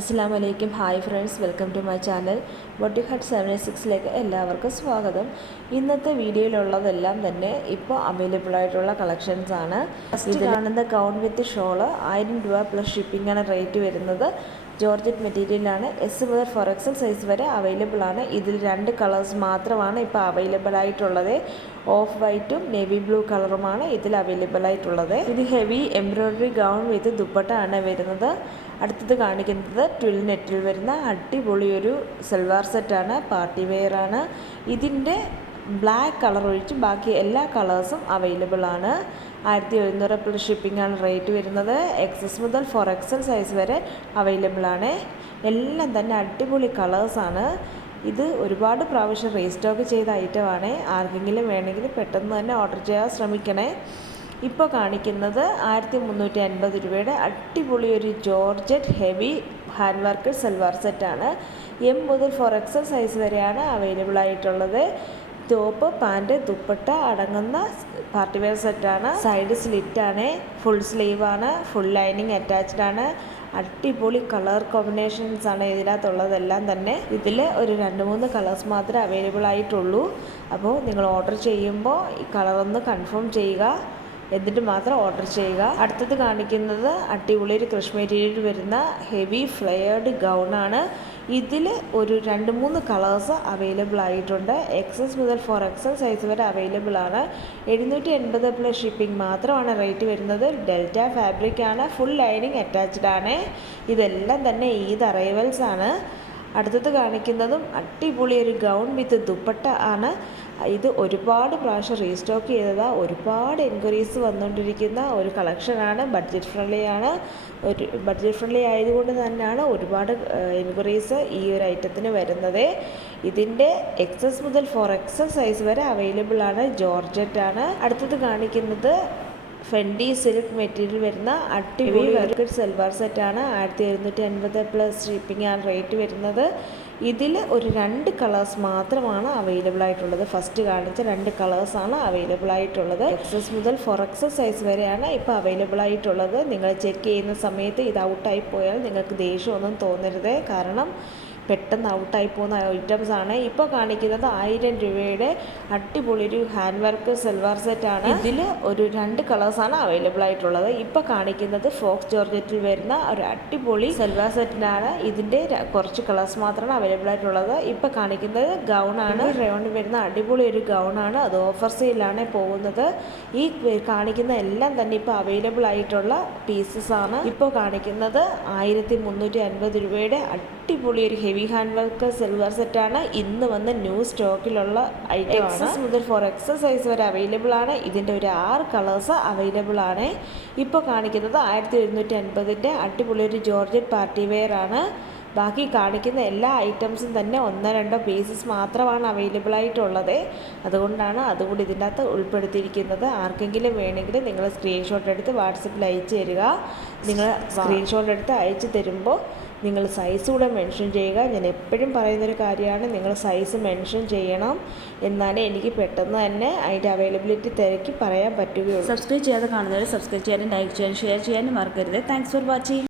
അസ്സലാമു അലൈക്കും. Hi friends, welcome to my channel. Boutique hut 76ലേക്ക് എല്ലാവർക്കും സ്വാഗതം. ഇന്നത്തെ വീഡിയോയിലുള്ളതെല്ലാം തന്നെ ഇപ്പോൾ അവൈലബിൾ ആയിട്ടുള്ള കളക്ഷൻസ് ആണ്. ഫസ്റ്റ് കാണുന്ന ഗൗൺ വിത്ത് ഷോള് 1000 രൂപ പ്ലസ് ഷിപ്പിംഗ് ആണ് റേറ്റ് വരുന്നത്. ജോർജറ്റ് മെറ്റീരിയലാണ്. എസ് മുതൽ 4XL സൈസ് വരെ അവൈലബിൾ ആണ്. ഇതിൽ 2 കളേഴ്സ് മാത്രമാണ് ഇപ്പോൾ അവൈലബിൾ ആയിട്ടുള്ളത്. ഓഫ് വൈറ്റും നേവി ബ്ലൂ കളറുമാണ് ഇതിൽ അവൈലബിൾ ആയിട്ടുള്ളത്. ഇത് ഹെവി എംബ്രോയ്ഡറി ഗൗൺ വിത്ത് ദുപ്പട്ട ആണ് വരുന്നത്. അടുത്തത് കാണിക്കുന്നത് 12 നെറ്റിൽ വരുന്ന അടിപൊളി ഒരു സൽവാർ സെറ്റാണ്. പാർട്ടി വെയർ ആണ്. ഇതിൻ്റെ ബ്ലാക്ക് കളർ ഒഴിച്ച് ബാക്കി എല്ലാ കളേഴ്സും അവൈലബിൾ ആണ്. 1700 പ്ലസ് ഷിപ്പിംഗ് ആണ് റേറ്റ് വരുന്നത്. XS മുതൽ 4XL സൈസ് വരെ അവൈലബിൾ ആണ്. എല്ലാം തന്നെ അടിപൊളി കളേഴ്സാണ്. ഇത് ഒരുപാട് പ്രാവശ്യം റീസ്റ്റോക്ക് ചെയ്ത ഐറ്റമാണ്. ആർക്കെങ്കിലും വേണമെങ്കിൽ പെട്ടെന്ന് തന്നെ ഓർഡർ ചെയ്യാൻ ശ്രമിക്കണേ. ഇപ്പോൾ കാണിക്കുന്നത് 1350 രൂപയുടെ അടിപൊളി ഒരു georgette heavy hand work salwar സെറ്റാണ്. M മുതൽ 4XL സൈസ് വരെയാണ് അവൈലബിൾ ആയിട്ടുള്ളത്. ടോപ്പ്, പാൻറ്റ്, ദുപ്പട്ട അടങ്ങുന്ന പാർട്ടി വെയർ സെറ്റാണ്. സൈഡ് സ്ലിറ്റാണ്. ഫുൾ സ്ലീവാണ്. ഫുൾ ലൈനിങ് അറ്റാച്ച്ഡ് ആണ്. അടിപൊളി കളർ കോമ്പിനേഷൻസ് ആണ് ഇതിനകത്തുള്ളതെല്ലാം തന്നെ. ഇതിൽ ഒരു 2-3 കളേഴ്സ് മാത്രമേ അവൈലബിൾ ആയിട്ടുള്ളൂ. അപ്പോൾ നിങ്ങൾ ഓർഡർ ചെയ്യുമ്പോൾ ഈ കളറൊന്ന് കൺഫേം ചെയ്യുക, എന്നിട്ട് മാത്രം ഓർഡർ ചെയ്യുക. അടുത്തത് കാണിക്കുന്നത് അടിപൊളി ഒരു ക്രഷ് മെറ്റീരിയൽ വരുന്ന ഹെവി ഫ്ലെയർഡ് ഗൗണാണ്. ഇതിൽ ഒരു 2-3 കളേഴ്സ് അവൈലബിൾ ആയിട്ടുണ്ട്. XS മുതൽ 4XL സൈസ് വരെ അവൈലബിൾ ആണ്. 780 പ്ലസ് ഷിപ്പിംഗ് മാത്രമാണ് റേറ്റ് വരുന്നത്. ഡെൽറ്റ ഫാബ്രിക് ആണ്. ഫുൾ ലൈനിങ് അറ്റാച്ച്ഡ് ആണ്. ഇതെല്ലാം തന്നെ ഈദ് അറൈവൽസ് ആണ്. അടുത്തത് കാണിക്കുന്നതും അടിപൊളി ഒരു ഗൗൺ വിത്ത് ദുപ്പട്ട ആണ്. ഇത് ഒരുപാട് പ്രാവശ്യം റീസ്റ്റോക്ക് ചെയ്തതാണ്. ഒരുപാട് എൻക്വയറീസ് വന്നുകൊണ്ടിരിക്കുന്ന ഒരു കളക്ഷനാണ്. ബഡ്ജറ്റ് ഫ്രണ്ട്ലി ആണ്. ഒരു ബഡ്ജറ്റ് ഫ്രണ്ട്ലി ആയതുകൊണ്ട് തന്നെയാണ് ഒരുപാട് എൻക്വയറീസ് ഈ ഒരു ഐറ്റത്തിന് വരുന്നത്. ഇതിൻ്റെ XS മുതൽ 4XL സൈസ് വരെ അവൈലബിൾ ആണ്. ജോർജറ്റ് ആണ്. അടുത്തത് കാണിക്കുന്നത് ഫെൻഡി സിൽക്ക് മെറ്റീരിയൽ വരുന്ന അടിപൊളി വർക്ക് സൽവാർ സെറ്റാണ്. 1750 പ്ലസ് ഷിപ്പിംഗ് ആണ് റേറ്റ് വരുന്നത്. ഇതിൽ ഒരു 2 കളേഴ്സ് മാത്രമാണ് അവൈലബിൾ ആയിട്ടുള്ളത്. ഫസ്റ്റ് കാണിച്ച 2 കളേഴ്സാണ് അവൈലബിൾ ആയിട്ടുള്ളത്. XS മുതൽ 4XL സൈസ് വരെയാണ് ഇപ്പോൾ അവൈലബിൾ ആയിട്ടുള്ളത്. നിങ്ങൾ ചെക്ക് ചെയ്യുന്ന സമയത്ത് ഇത് ഔട്ടായി പോയാൽ നിങ്ങൾക്ക് ദേഷ്യമൊന്നും തോന്നരുത്. കാരണം പെട്ടെന്ന് ഔട്ടായി പോകുന്ന ഐറ്റംസ് ആണ്. ഇപ്പോൾ കാണിക്കുന്നത് 1000 രൂപയുടെ അടിപൊളി ഒരു ഹാൻഡ് വർക്ക് സൽവാർ സെറ്റാണ്. ഇതിൽ ഒരു 2 കളേഴ്സാണ് അവൈലബിൾ ആയിട്ടുള്ളത്. ഇപ്പോൾ കാണിക്കുന്നത് ഫോക്സ് ജോർജറ്റിൽ വരുന്ന ഒരു അടിപൊളി സൽവാർ സെറ്റിനാണ്. ഇതിൻ്റെ കുറച്ച് കളേഴ്സ് മാത്രമാണ് അവൈലബിൾ ആയിട്ടുള്ളത്. ഇപ്പോൾ കാണിക്കുന്നത് ഗൗണാണ്. റയോണിൽ വരുന്ന അടിപൊളി ഒരു ഗൗണാണ്. അത് ഓഫർ സെയിലാണ് പോകുന്നത്. ഈ കാണിക്കുന്ന എല്ലാം തന്നെ ഇപ്പോൾ അവൈലബിൾ ആയിട്ടുള്ള പീസസ് ആണ്. ഇപ്പോൾ കാണിക്കുന്നത് 1350 രൂപയുടെ അടിപൊളി ഒരു ഹെവി ഹാൻഡ് വർക്ക് സിൽവർ സെറ്റാണ്. ഇന്ന് വന്ന ന്യൂ സ്റ്റോക്കിലുള്ള ഐറ്റം ആണ്. XS മുതൽ 4XL സൈസ് വരെ അവൈലബിൾ ആണ്. ഇതിൻ്റെ ഒരു 6 കളേഴ്സ് അവൈലബിൾ ആണ്. ഇപ്പോൾ കാണിക്കുന്നത് 1750ൻ്റെ അടിപൊളി ഒരു ജോർജറ്റ് പാർട്ടി വെയർ ആണ്. ബാക്കി കാണിക്കുന്ന എല്ലാ ഐറ്റംസും തന്നെ 1-2 പീസസ് മാത്രമാണ് അവൈലബിൾ ആയിട്ടുള്ളത്. അതുകൊണ്ടാണ് അതുകൂടി ഇതിൻ്റെ അകത്ത് ഉൾപ്പെടുത്തിയിരിക്കുന്നത്. ആർക്കെങ്കിലും വേണമെങ്കിൽ നിങ്ങൾ സ്ക്രീൻഷോട്ട് എടുത്ത് വാട്സപ്പിൽ അയച്ചു തരിക. നിങ്ങൾ സ്ക്രീൻഷോട്ട് എടുത്ത് അയച്ചു തരുമ്പോൾ നിങ്ങൾ സൈസ് കൂടെ മെൻഷൻ ചെയ്യുക. ഞാൻ എപ്പോഴും പറയുന്നൊരു കാര്യമാണ്, നിങ്ങൾ സൈസ് മെൻഷൻ ചെയ്യണം. എന്നാലേ എനിക്ക് പെട്ടെന്ന് തന്നെ അതിൻ്റെ അവൈലബിലിറ്റി തിരക്കി പറയാൻ പറ്റുകയുള്ളൂ. സബ്സ്ക്രൈബ് ചെയ്യാതെ കാണുന്നവർ സബ്സ്ക്രൈബ് ചെയ്യാനും ലൈക്ക് ചെയ്യാനും ഷെയർ ചെയ്യാനും മറക്കരുത്. Thanks for watching.